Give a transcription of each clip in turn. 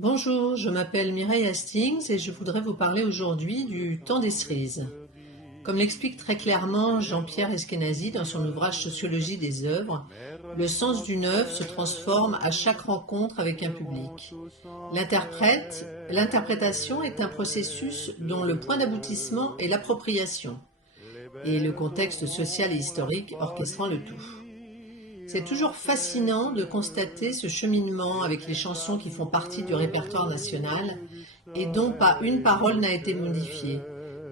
Bonjour, je m'appelle Mireille Hastings et je voudrais vous parler aujourd'hui du temps des cerises. Comme l'explique très clairement Jean-Pierre Eskenazi dans son ouvrage Sociologie des œuvres, le sens d'une œuvre se transforme à chaque rencontre avec un public. L'interprétation est un processus dont le point d'aboutissement est l'appropriation et le contexte social et historique orchestrant le tout. C'est toujours fascinant de constater ce cheminement avec les chansons qui font partie du répertoire national et dont pas une parole n'a été modifiée,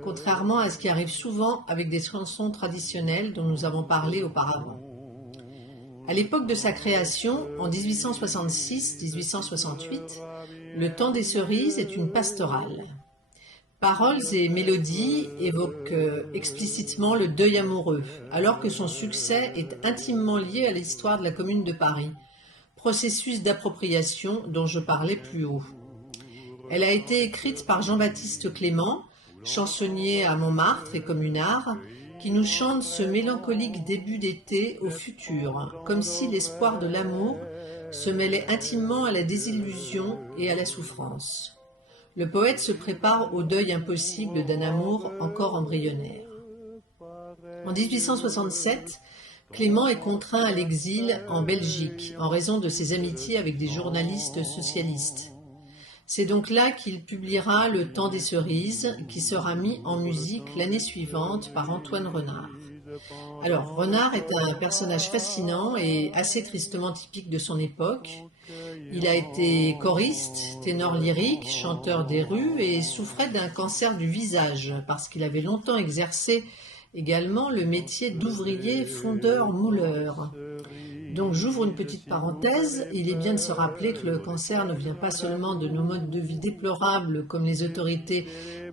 contrairement à ce qui arrive souvent avec des chansons traditionnelles dont nous avons parlé auparavant. À l'époque de sa création, en 1866-1868, le temps des cerises est une pastorale. Paroles et mélodies évoquent explicitement le deuil amoureux, alors que son succès est intimement lié à l'histoire de la Commune de Paris, processus d'appropriation dont je parlais plus haut. Elle a été écrite par Jean-Baptiste Clément, chansonnier à Montmartre et communard, qui nous chante ce mélancolique début d'été au futur, comme si l'espoir de l'amour se mêlait intimement à la désillusion et à la souffrance. Le poète se prépare au deuil impossible d'un amour encore embryonnaire. En 1867, Clément est contraint à l'exil en Belgique en raison de ses amitiés avec des journalistes socialistes. C'est donc là qu'il publiera Le temps des cerises, qui sera mis en musique l'année suivante par Antoine Renard. Alors, Renard est un personnage fascinant et assez tristement typique de son époque. Il a été choriste, ténor lyrique, chanteur des rues et souffrait d'un cancer du visage parce qu'il avait longtemps exercé également le métier d'ouvrier fondeur-mouleur. Donc j'ouvre une petite parenthèse, il est bien de se rappeler que le cancer ne vient pas seulement de nos modes de vie déplorables comme les autorités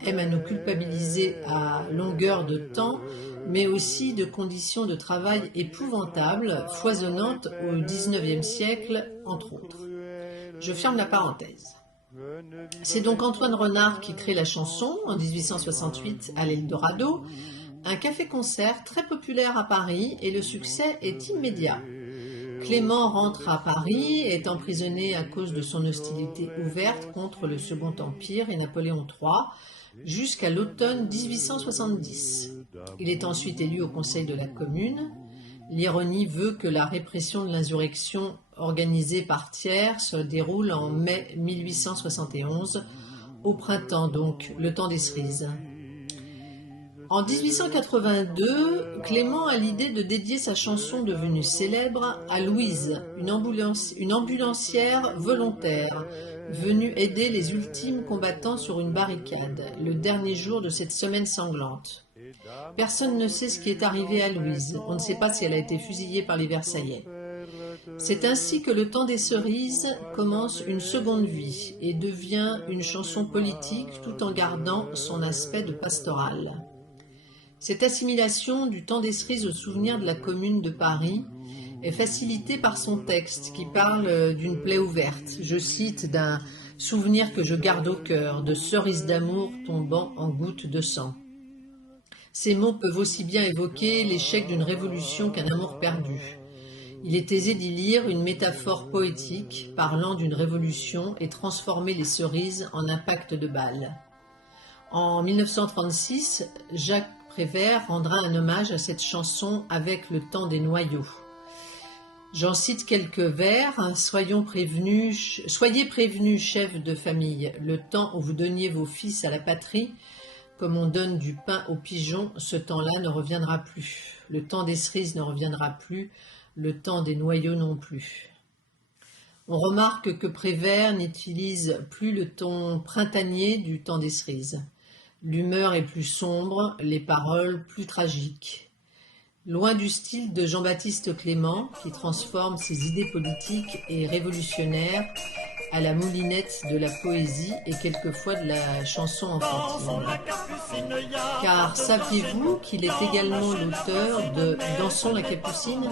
aiment à nous culpabiliser à longueur de temps, mais aussi de conditions de travail épouvantables, foisonnantes au XIXe siècle, entre autres. Je ferme la parenthèse. C'est donc Antoine Renard qui crée la chanson en 1868 à l'Eldorado, un café-concert très populaire à Paris et le succès est immédiat. Clément rentre à Paris, est emprisonné à cause de son hostilité ouverte contre le Second Empire et Napoléon III jusqu'à l'automne 1870. Il est ensuite élu au Conseil de la Commune. L'ironie veut que la répression de l'insurrection organisée par Thiers se déroule en mai 1871, au printemps donc, le temps des cerises. En 1882, Clément a l'idée de dédier sa chanson devenue célèbre à Louise, une ambulancière volontaire, venue aider les ultimes combattants sur une barricade, le dernier jour de cette semaine sanglante. Personne ne sait ce qui est arrivé à Louise, on ne sait pas si elle a été fusillée par les Versaillais. C'est ainsi que le temps des cerises commence une seconde vie et devient une chanson politique tout en gardant son aspect de pastorale. Cette assimilation du temps des cerises au souvenir de la Commune de Paris est facilitée par son texte qui parle d'une plaie ouverte. Je cite d'un souvenir que je garde au cœur, de cerises d'amour tombant en gouttes de sang. Ces mots peuvent aussi bien évoquer l'échec d'une révolution qu'un amour perdu. Il est aisé d'y lire une métaphore poétique parlant d'une révolution et transformer les cerises en impact de balles. En 1936, Jacques Prévert rendra un hommage à cette chanson avec le temps des noyaux. J'en cite quelques vers. Soyez prévenus, chefs de famille, le temps où vous donniez vos fils à la patrie, comme on donne du pain aux pigeons, ce temps-là ne reviendra plus. Le temps des cerises ne reviendra plus, le temps des noyaux non plus. On remarque que Prévert n'utilise plus le ton printanier du temps des cerises. L'humeur est plus sombre, les paroles plus tragiques. Loin du style de Jean-Baptiste Clément, qui transforme ses idées politiques et révolutionnaires à la moulinette de la poésie et quelquefois de la chanson enfantine. Car saviez-vous qu'il est également l'auteur de Dansons la Capucine ?